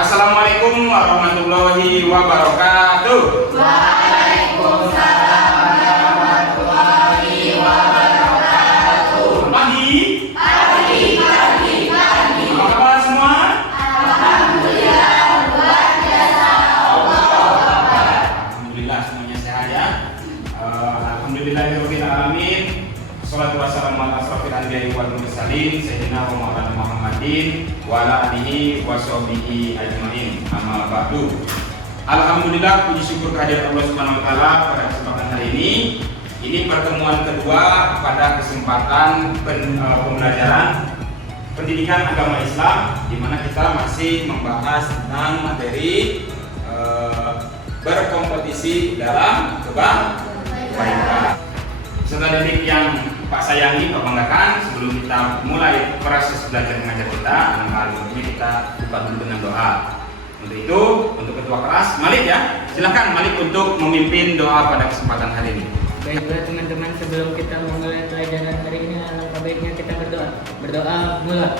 Assalamualaikum warahmatullahi wabarakatuh. Waalaikumsalam warahmatullahi wabarakatuh. Pagi. Pagi. Apa kabar semua? Alhamdulillah, luar biasa. Alhamdulillah semuanya sehat ya. Alhamdulillahirabbil alamin. Shalatu wassalamu ala asrofil anbiya'i wal mursalin sayyidina wa maulana Muhammadin wa ala alihi wa sahbihi ajmain. Amma ba'du. Alhamdulillah, puji syukur kehadirat Allah Subhanahu wa taala pada kesempatan hari ini. Ini pertemuan kedua pada kesempatan pembelajaran pendidikan agama Islam, di mana kita masih membahas tentang materi berkompetisi dalam kebaikan. Peserta didik yang Pak sayangi, Pak banggakan, sebelum kita mulai proses belajar mengajar kita, ini kita buka dulu dengan doa. Untuk itu, untuk ketua kelas, Malik ya, silakan Malik untuk memimpin doa pada kesempatan hari ini. Baiklah teman-teman, sebelum kita memulai pelajaran hari ini, alangkah baiknya kita berdoa. Berdoa mula.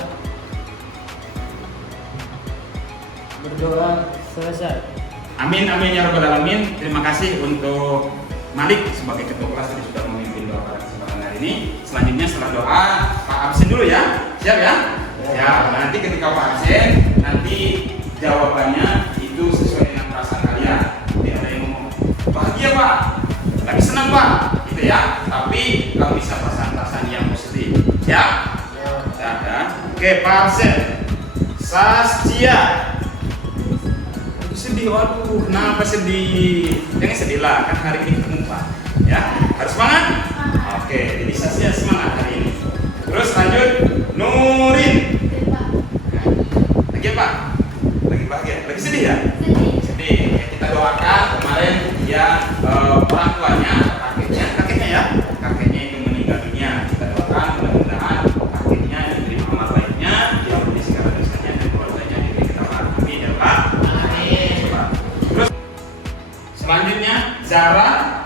Berdoa selesai. Amin ya rabbal alamin. Terima kasih untuk Malik sebagai ketua kelas yang sudah memimpin doa pada kesempatan hari ini. Selanjutnya setelah doa, Pak absen dulu ya. Siap ya? Ya, nanti ketika Pak absen, nanti jawabannya itu sesuai dengan perasaan kalian. Jadi ada yang ngomong bahagia Pak, lagi senang Pak, gitu ya. Tapi kalau bisa perasaan yang positif, ya? Ya. Oke, Pak absen. Sastia. Sedih, waduh, kenapa sedih? Jangan sedih lah, kan hari ini ketemu Pak. Ya, harus semangat. Oke, jadi Sastia semangat hari ini. Terus lanjut, Nurin. Lagi apa? Lagi bahagia, lagi sedih ya? Sedih. Oke, kita doakan kemarin ya orang tuanya, kakeknya ya, kakeknya itu meninggal dunia. Kita doakan mudah-mudahan kakeknya diberi amal baiknya, diampuni segala dosanya dan keluarganya diberi ketabahan. Amin ya Pak. Terus selanjutnya Zara.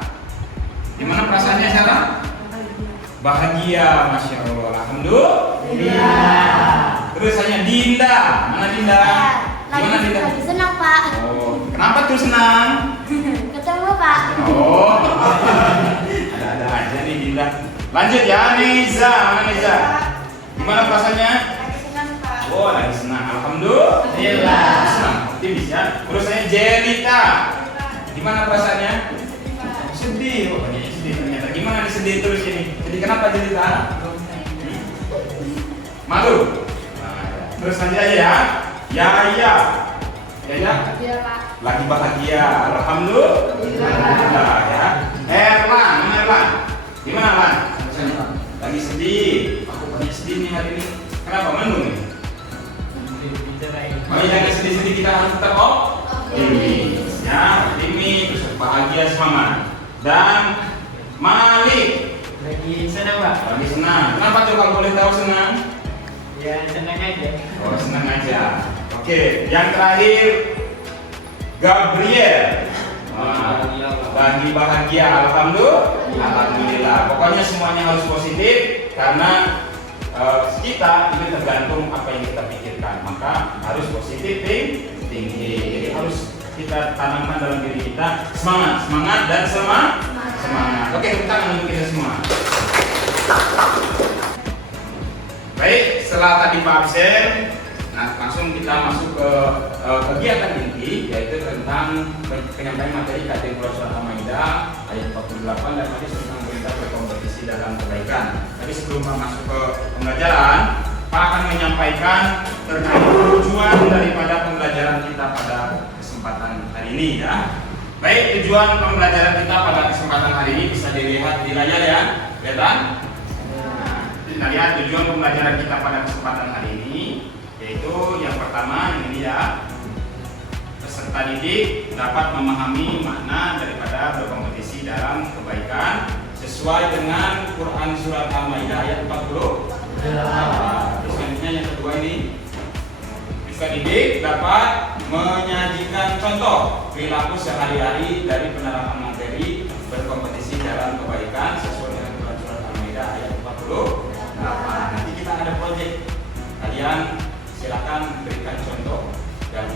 Gimana perasaannya Zara? Bahagia, masya Allah. Alhamdulillah. Terus hanya Dinda. Mana Dinda? Gimana Dinda? Lagi senang Pak. Oh, kenapa tuh senang? Ketemu Pak. Oh, ada aja nih Dinda. Lanjut ya Neza. Mana Neza? Gimana perasaannya? Lagi senang Pak. Oh, lagi senang. Alhamdulillah. Senang, optimis ya. Terus saya Jelita. Gimana perasaannya? Sedih. Oh, ini sedih ternyata. Gimana nih sedih terus ini? Jadi kenapa Jelita? Malu. Nah, terus lanjut aja ya. Yaya. Iya Pak. Lagi bahagia. Alhamdulillah ya. Erlan, mana Erlan? Gimana Erlan? Lagi sedih. Aku banyak sedih nih hari ini. Kenapa? Mendung nih? Oh, jangan sedih-sedih, kita harus tetap optimis ya, optimis, terus bahagia, semangat. Dan Malik Lagi senang Pak? lagi senang. Kenapa tuh kalau boleh tahu senang? Ya senang aja. Oh, senang aja. Oke, yang terakhir Gabriel. Wah, lagi bahagia, alhamdulillah. Pokoknya semuanya harus positif karena kita ini tergantung apa yang kita pikirkan, maka harus positif tinggi. Jadi harus kita tanamkan dalam diri kita semangat dan semangat. Oke, tepuk tangan untuk kita semua. Baik, setelah tadi Pak absen, nah langsung kita masuk ke kegiatan inti, yaitu tentang penyampaian materi kajian surat Al-Maidah ayat 48 dan hadis tentang perintah berkompetisi dalam kebaikan. Tapi sebelum masuk ke pembelajaran, Pak akan menyampaikan terkait tujuan daripada pembelajaran kita pada kesempatan hari ini ya. Baik, tujuan pembelajaran kita pada kesempatan hari ini bisa dilihat di layar ya, kelihatan? Kita lihat tujuan pembelajaran kita pada kesempatan hari ini, yaitu yang pertama ini ya, peserta didik dapat memahami makna daripada berkompetisi dalam kebaikan sesuai dengan Quran surat Al-Maidah ayat 40. Terus selanjutnya yang kedua ini, peserta didik dapat menyajikan contoh perilaku sehari-hari dari penerapan materi berkompetisi dalam kebaikan sesuai dengan Quran surat Al-Maidah ayat 40. Nanti kita ada proyek, kalian silakan berikan contoh dan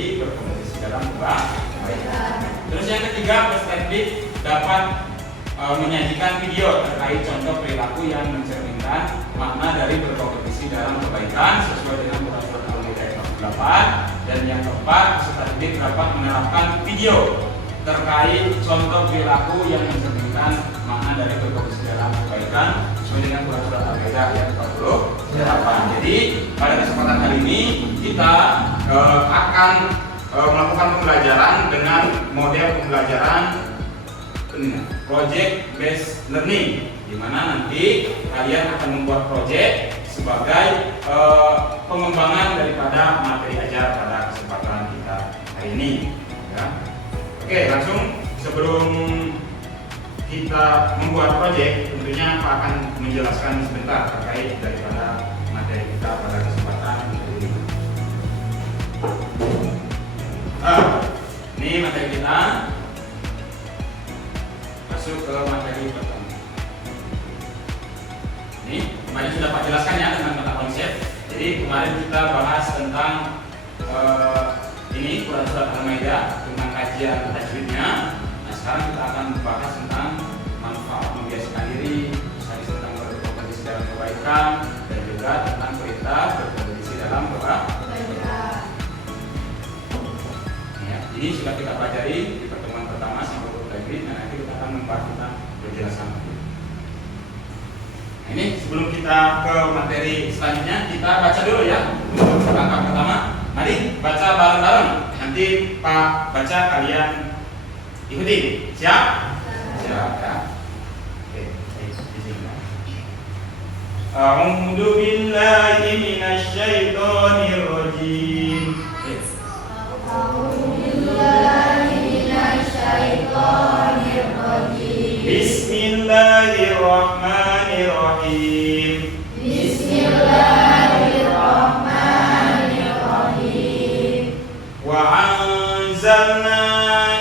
materi berkompetisi dalam kebaikan. Terus yang ketiga, perspektif dapat menyajikan video terkait contoh perilaku yang mencerminkan makna dari berkompetisi dalam kebaikan sesuai dengan Quran Surat Al-Maidah ayat 48. Dan yang keempat, peserta didik dapat menerapkan video terkait contoh perilaku yang mencerminkan makna dari berkompetisi dalam kebaikan sesuai dengan Quran Surat Al-Maidah ayat 48. Jadi pada kesempatan kali ini kita akan melakukan pembelajaran dengan model pembelajaran project based learning, di mana nanti kalian akan membuat project sebagai pengembangan daripada materi ajar pada kesempatan kita hari ini. Ya. Oke, langsung sebelum kita membuat project, tentunya Pak akan menjelaskan sebentar terkait daripada materi kita pada kesempatan ini. Ini materi kita. Masuk ke materi pertama. Ini kemarin sudah Pak jelaskan ya tentang tata konsep. Jadi kemarin kita bahas tentang ini Quran Surat Al-Maidah tentang kajian tajwidnya. Nah sekarang kita akan membahas tentang manfaat membiasakan diri, tentang berkompetisi dalam kebaikan, dan juga tentang perintah berkompetisi dalam kebaikan. Ya, ini sudah kita pelajari di pertemuan pertama sampai ini, nah nanti kita akan membahas tentang penjelasan. Nah, ini sebelum kita ke materi selanjutnya, kita baca dulu ya untuk langkah pertama. Mari baca bareng-bareng. Nanti Pak baca, kalian ikuti. Siap? Siap ya. Oke, bismillah. A'udzu billahi minasy syaithanir rajim. Bismillahirrahmanirrahim. Bismillahirrahmanirrahim. Wa anzalna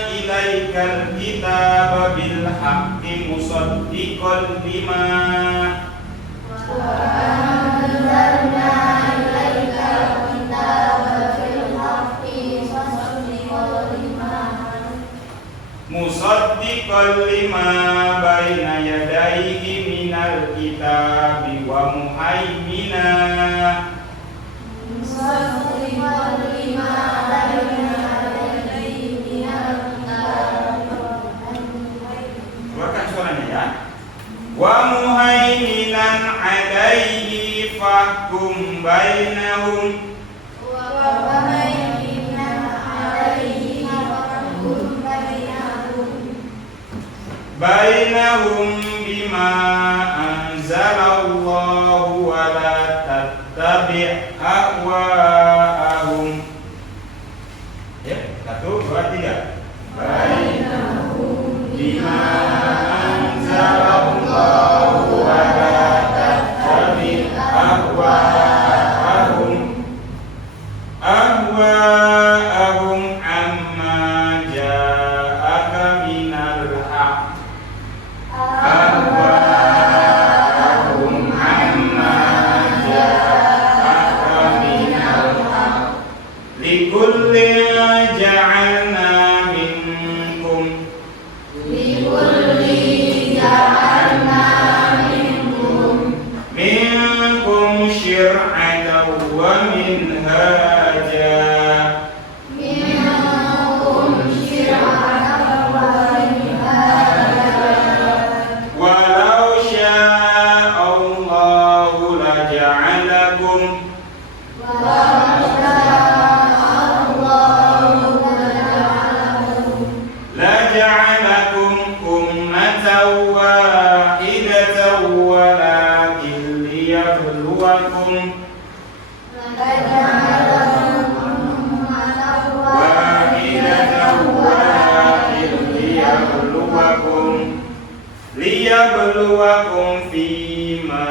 ilaikal kitaba bil haqqi musaddiqan lima musaddiqan lima baina yadayhi minal kitabi wa muhaimina keluarkan suaranya ya. Wa muhaiminan alaihi fahkum bainahum bainahum bima anzalallahu wa la tattabi' ahwa'ahum. Ya, 1, 2, 3. Bainahum bima anzalallahu wa la tattabi' ahwa'ahum amma ja'aka minal haqq. Likullin ja'alna minkum syir'atan wa minhaja walau sya'allahu laja'alakum ummatan wahidatan walakin liyabluwakum liyabluwakum fima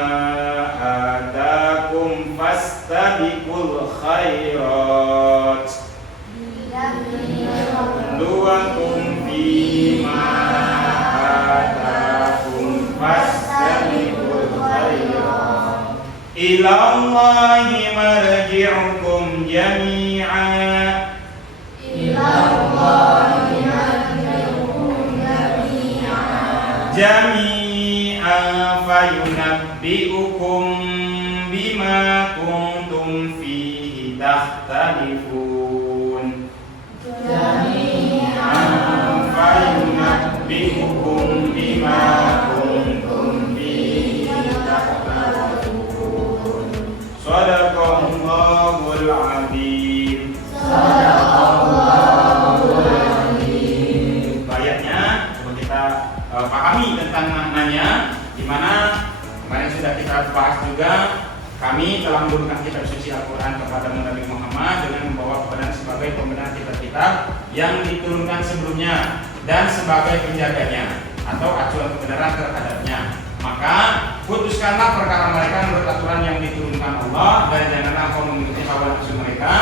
atakum fastabiqul khairat liyabluwakum fima atakum fastabiqul khairat ilallahi marji'ukum jami'an jami'an fayunabbi'ukum bima kuntum fihi takhtalifun. Jami'an fayunabbi'ukum bima kuntum fihi takhtalifun. Shadaqallahul azim. Ayatnya coba kita pahami tentang maknanya, di mana kemarin sudah kita bahas juga. Kami telah menurunkan kitab suci Al-Quran kepada Nabi Muhammad dengan membawa kebenaran sebagai pembenar kitab-kitab yang diturunkan sebelumnya dan sebagai penjaganya atau acuan kebenaran terhadapnya. Maka putuskanlah perkara mereka menurut aturan yang diturunkan Allah, dan janganlah kau mengikuti hawa nafsu mereka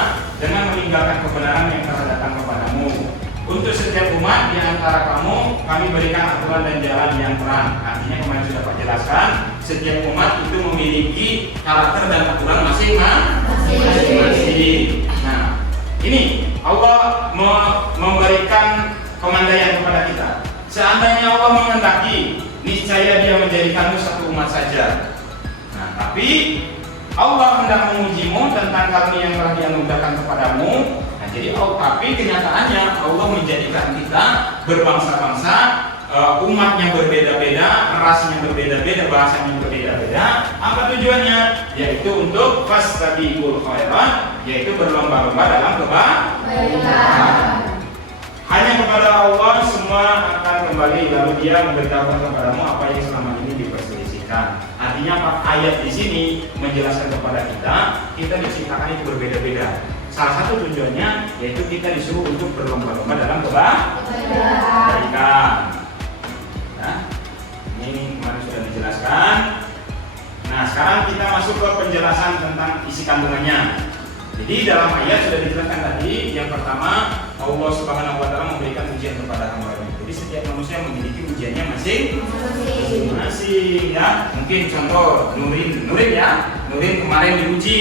dengan meninggalkan kebenaran yang telah datang kepadamu. Untuk setiap umat di antara kamu, kami berikan aturan dan jalan yang terang. Artinya kemarin sudah Pak jelaskan, setiap umat itu memiliki karakter dan aturan masing-masing. Nah, ini Allah memberikan pemandaian kepada kita. Seandainya Allah menghendaki, niscaya Dia menjadikanmu satu umat saja. Nah, tapi Allah hendak mengujimu tentang karunia yang telah dianugerahkan kepadamu. Nah, jadi tapi kenyataannya Allah menjadikan kita berbangsa-bangsa, umatnya berbeda-beda, rasnya berbeda-beda, bahasanya berbeda-beda. Apa tujuannya? Yaitu untuk fastabiqul khairat, yaitu berlomba-lomba dalam kebaikan. Hanya kepada Allah semua akan kembali, lalu Dia memberitahukan kepadamu apa yang selama ini diperselisihkan. Artinya ayat di sini menjelaskan kepada kita diciptakan itu berbeda-beda. Salah satu tujuannya yaitu kita disuruh untuk berlomba-lomba dalam kebaikan. Nah, ini kemarin sudah dijelaskan. Nah, sekarang kita masuk ke penjelasan tentang isi kandungannya. Jadi dalam ayat sudah dijelaskan tadi, yang pertama Allah Subhanahu wa taala memberikan ujian kepada hamba-Nya. Jadi setiap manusia memiliki ujiannya masing-masing ya. Mungkin contoh Nurin ya. Nurin kemarin diuji,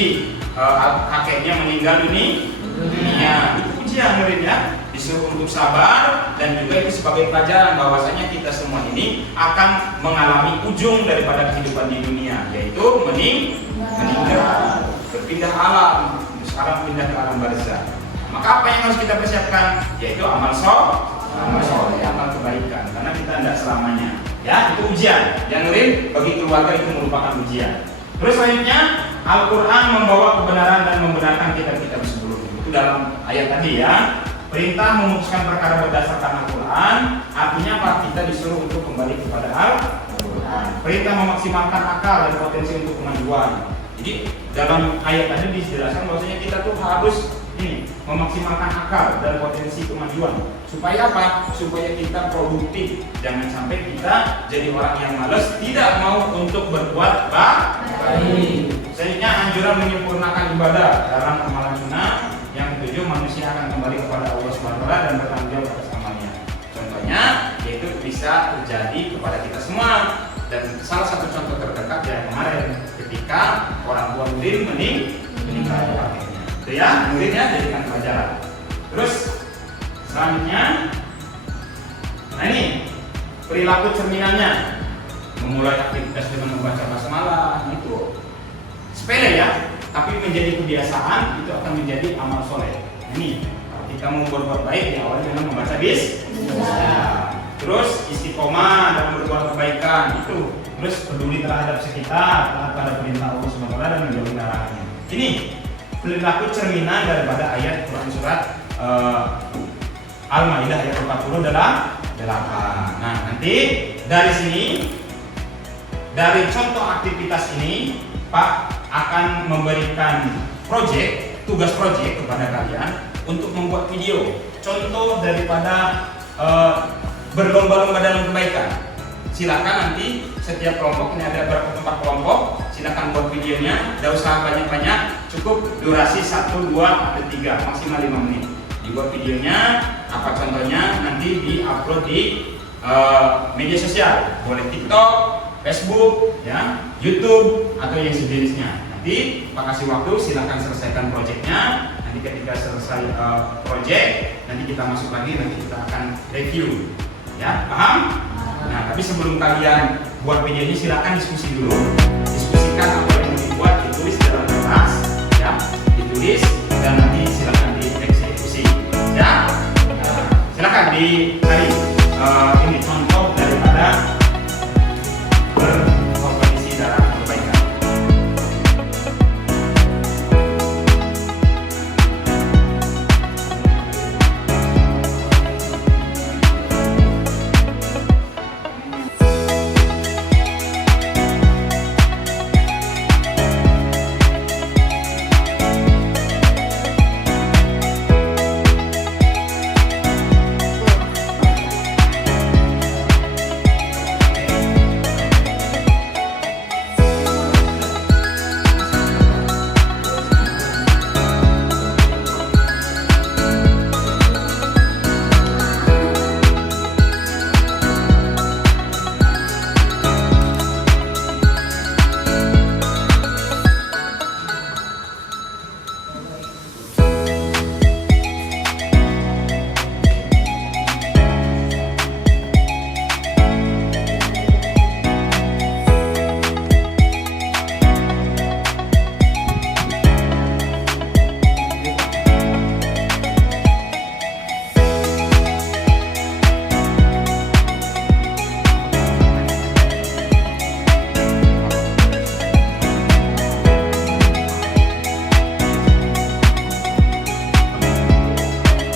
kakeknya meninggal dunia. Itu ujian Nurin ya. Disuruh untuk sabar, dan juga itu sebagai pelajaran bahwasanya kita semua ini akan mengalami ujung daripada kehidupan di dunia, yaitu meninggal, berpindah alam. Sekarang pindah ke alam barzah. Maka apa yang harus kita persiapkan? Yaitu amal soleh, amal kebaikan. Karena kita tidak selamanya. Ya, itu ujian. Yang Nurin bagi keluarga itu merupakan ujian. Terus selanjutnya, Al-Quran membawa kebenaran dan membenarkan kitab-kitab sebelumnya. Itu dalam ayat tadi ya. Perintah memutuskan perkara berdasarkan Al-Quran, artinya apa? Kita disuruh untuk kembali kepada Al-Quran. Perintah memaksimalkan akal dan potensi untuk kemajuan. Jadi dalam ayat tadi dijelaskan bahwasanya kita tuh harus memaksimalkan akal dan potensi kemajuan. Supaya apa? Supaya kita produktif. Jangan sampai kita jadi orang yang malas, tidak mau untuk berbuat baik. Selanjutnya anjuran menyempurnakan ibadah dalam amalan sunnah. Yang ketujuh, manusia akan kembali kepada Allah SWT dan bertanggung jawab atas amalnya. Contohnya yaitu bisa terjadi kepada kita semua. Dan salah satu contoh terdekat yang kemarin ketika orang tua Nurin meninggal kakeknya. Itu ya, Nurinnya jadikan pelajaran. Terus selanjutnya, nah ini perilaku cerminannya, memulai aktivitas dengan membaca basmalah itu sepele ya, tapi menjadi kebiasaan itu akan menjadi amal soleh. Ini kalau kita mau berbuat baik ya awalnya dengan membaca bismillah. Terus istiqomah dalam berbuat kebaikan itu, terus peduli terhadap sekitar, taat pada perintah Allah SWT dan menjauhi larangannya. Ini perilaku cerminan daripada ayat Quran surat Al-Maidah ayat 48. Nah, nanti dari sini, dari contoh aktivitas ini, Pak akan memberikan tugas proyek kepada kalian untuk membuat video contoh daripada berlomba-lomba dalam kebaikan. Silakan nanti setiap kelompok ini ada berapa tempat kelompok, silakan buat videonya. Tidak usah banyak-banyak, cukup durasi 1, 2, atau 3, maksimal 5 menit. Dibuat videonya, apa contohnya nanti di-upload di media sosial, boleh TikTok, Facebook, ya, YouTube atau yang sejenisnya. Nanti Pak kasih waktu, silakan selesaikan proyeknya. Nanti Nanti ketika selesai project, nanti kita masuk lagi, nanti kita akan review. Ya, paham? Nah, tapi sebelum kalian buat videonya silakan diskusi dulu. Diskusikan apa yang mau dibuat, ditulis dalam kertas, ya, ditulis dan nanti silakan dieksekusi. Ya, silakan dicari ini contoh daripada berkompetisi dalam perbaikan.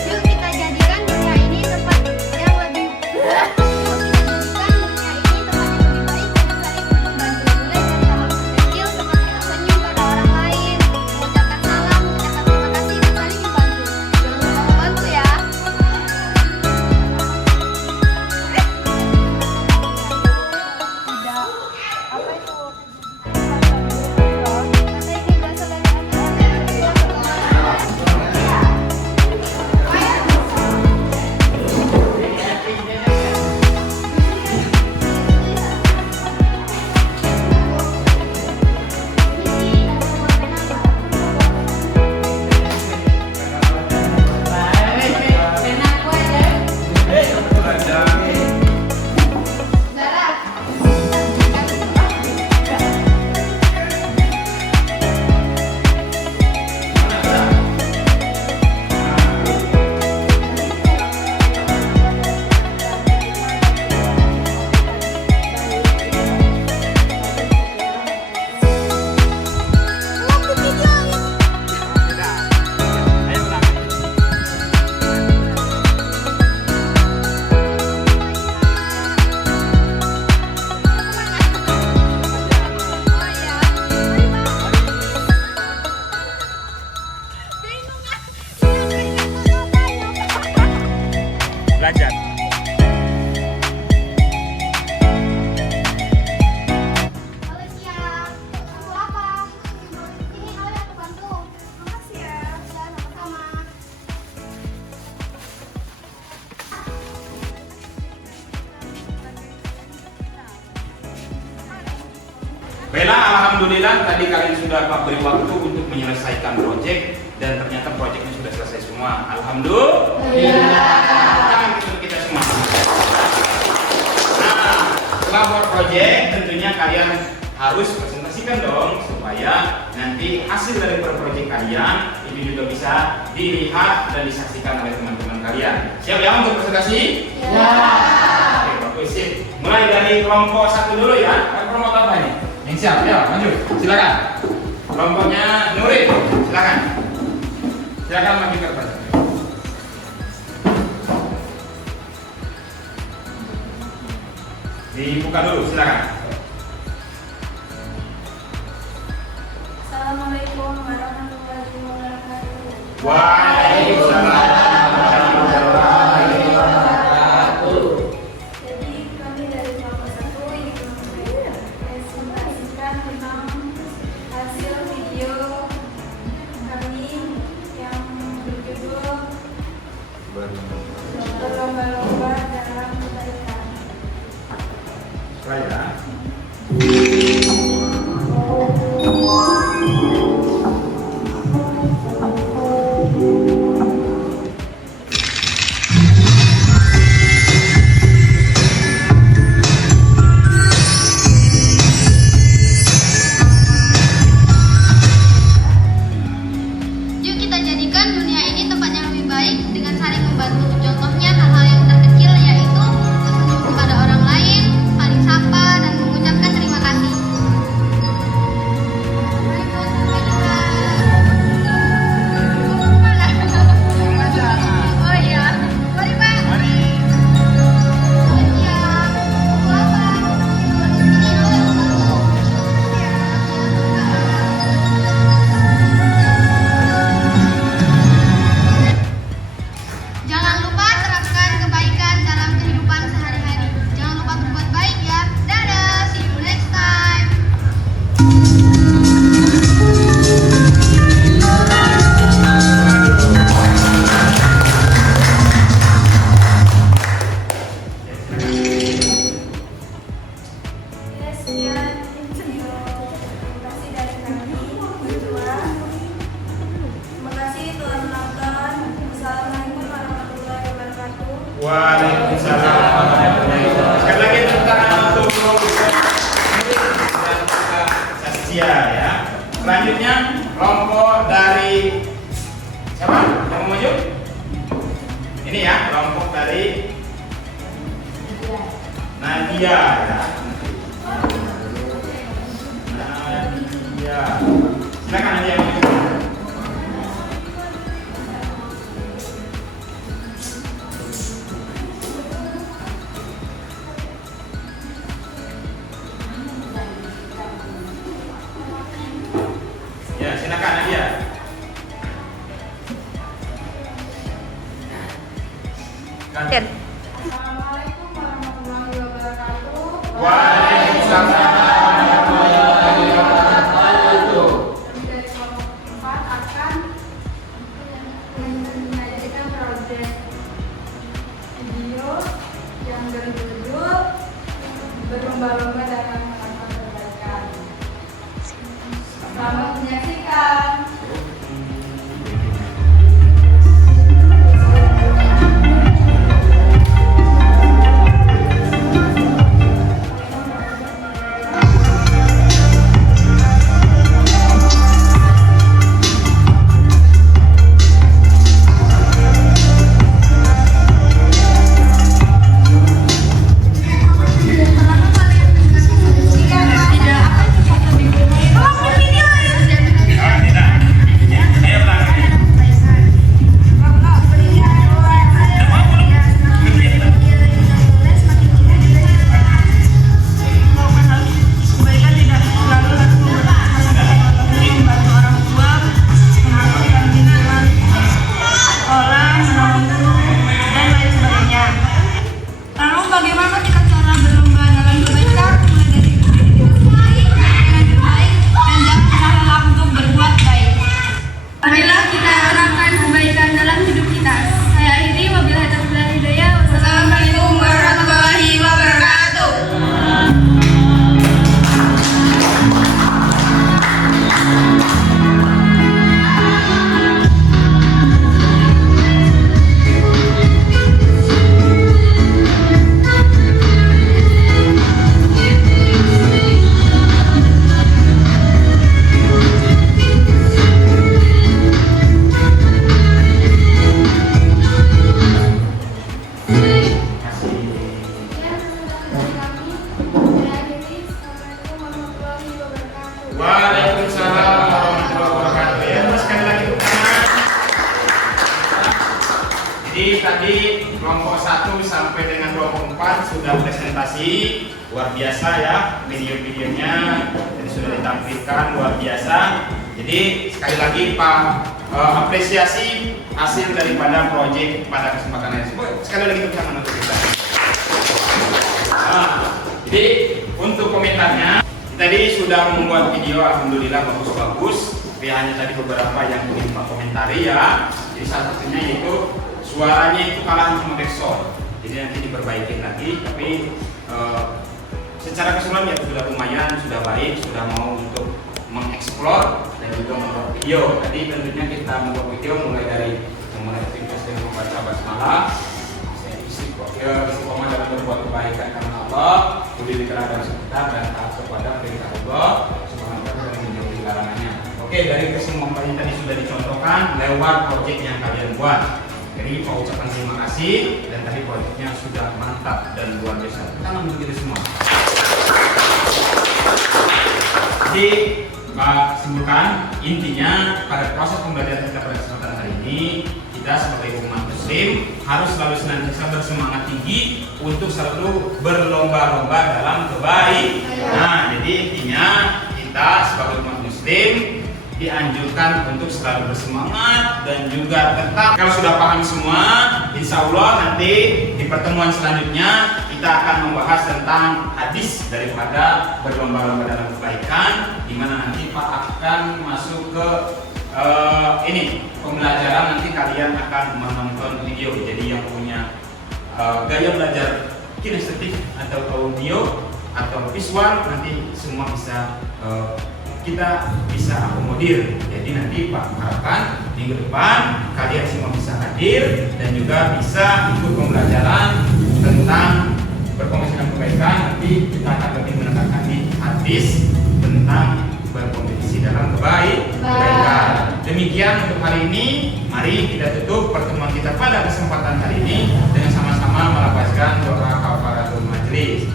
Yuk kita jadikan dunia ini tempat yang lebih yuk kita jadikan dunia ini tempat yang lebih baik dan saling membantu. Mulai dari hal kecil seperti senyum pada orang lain, mengucapkan salam, mengucapkan terima kasih dan saling membantu. Jangan lupa membantu ya. Tidak. Apa itu? Kata ini berasal dari Belajar. Halo siap, kamu apa? Ini hal yang aku bantu. Makasih ya. Sudah sama-sama. Bella, alhamdulillah tadi kalian sudah beri waktu untuk menyelesaikan project dan ternyata projectnya sudah selesai semua. Alhamdulillah. Tangan untuk kita semua. Nah, setelah buat project tentunya kalian harus presentasikan dong supaya nanti hasil dari project kalian itu juga bisa dilihat dan disaksikan oleh teman-teman kalian. Siap ya untuk presentasi? Ya. Oke, bagus sih. Mulai dari kelompok satu dulu ya. Kelompok apa ini? Yang siap, ya maju. Silakan. Kelompoknya Nurin, silakan. Silakan maju ke depan. Dibuka dulu, silakan. Assalamualaikum warahmatullahi wabarakatuh. Waalaikumsalam warahmatullahi wabarakatuh. Jadi kami dari kelompok 1 ingin mempresentasikan tentang hasil video kami yang berjudul Berlomba-lomba dalam kebaikan. Saya. Waalaikumsalam warahmatullahi wabarakatuh. Sekali lagi tepuk tangan untuk Saskia ya. Selanjutnya kelompok dari siapa? Yang mau maju? Ini ya, kelompok dari Nadia ya. Nadia. Silakan Nadia yang maju. Ya, silakan Nadia. Assalamualaikum warahmatullahi wabarakatuh. Waalaikumsalam warahmatullahi wabarakatuh. Kami dari kelompok 4 akan menyajikan proyek video yang berjudul Berlomba-lomba dalam melakukan perbaikan. Selamat menyaksikan. Marilah kita terapkan kebaikan dalam hidup kita. Saya akhiri, wabillahi taufiq wal hidayah. Wassalamualaikum warahmatullahi wabarakatuh. Waalaikumsalam warahmatullahi wabarakatuh. Ya, terus sekali lagi tepuk tangan. Jadi tadi kelompok 1 sampai dengan kelompok 4 sudah presentasi luar biasa ya, video-videonya jadi sudah ditampilkan luar biasa. Jadi sekali lagi Pak apresiasi hasil daripada proyek pada kesempatan ini. Sekali lagi tepuk tangan untuk kita. Nah, jadi untuk komentarnya tadi sudah membuat video, alhamdulillah bagus-bagus. Tapi hanya tadi beberapa yang ingin Pak komentari ya. Jadi salah satunya yaitu suaranya itu kalah sama backsound. Jadi nanti diperbaiki lagi. Tapi secara keseluruhan ya sudah lumayan, sudah baik, sudah mau untuk mengeksplor dan juga membuat video. Tadi tentunya kita membuat video mulai dari memulai aktivitas dengan membaca basmalah, istiqomah dalam berbuat kebaikan karena Allah, budi dikerahkan sekitar dan taat kepada perintah Allah Subhanahu wa taala dan menjauhi larangannya. Oke, dari kesemuanya yang tadi sudah dicontohkan lewat proyek yang kalian buat. Jadi mau ucapkan terima kasih dan tadi proyeknya sudah mantap dan luar biasa. Kita untuk kita semua. Jadi Pak simpulkan intinya pada proses pembelajaran kita pada kesempatan hari ini kita sebagai umat muslim harus selalu senantiasa bersemangat tinggi untuk selalu berlomba-lomba dalam kebaikan. Nah, jadi intinya kita sebagai umat muslim dianjurkan untuk selalu bersemangat dan juga tetap kalau sudah paham semua, insya Allah nanti di pertemuan selanjutnya kita akan membahas tentang hadis daripada berlomba-lomba dalam kebaikan, di mana nanti Pak akan masuk ke ini pembelajaran. Nanti kalian akan menonton video, jadi yang punya gaya belajar kinestetik atau audio atau visual nanti semua bisa kita bisa akomodir. Jadi nanti Pak harapkan minggu depan kalian semua bisa hadir hadir dan juga bisa ikut pembelajaran tentang berkompetisi dan kebaikan. Nanti kita akan lebih menekankan di hadis tentang berkompetisi dalam kebaikan. Demikian untuk hari ini. Mari kita tutup pertemuan kita pada kesempatan hari ini dengan sama-sama melafazkan doa kafaratul majlis.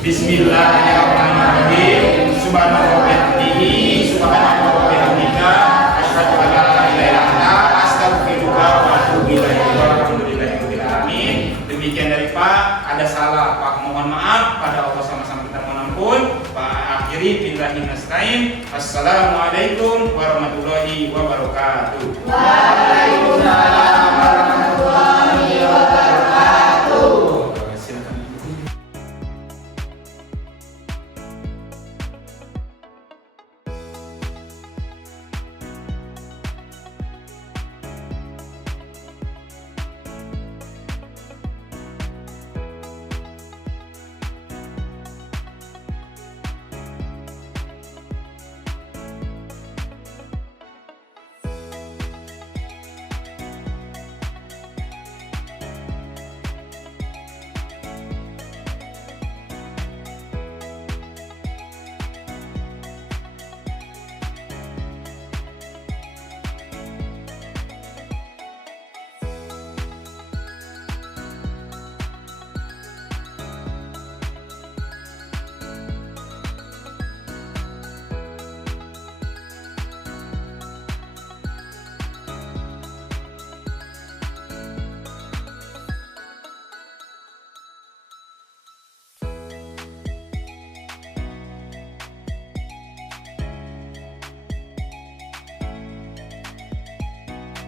Bismillahirrahmanirrahim. Subhanallah wa bihamdihi, subhanallah wa bihamdika, asyhadu an la ilaha illa anta, astaghfiruka wa atubu ilaik. Walhamdulillahirabbil alamin. Demikian dari Pak, ada salah Pak mohon maaf, pada Allah sama-sama kita mohon ampun. Pak akhiri billahi nasta'in. Assalamualaikum warahmatullahi wabarakatuh.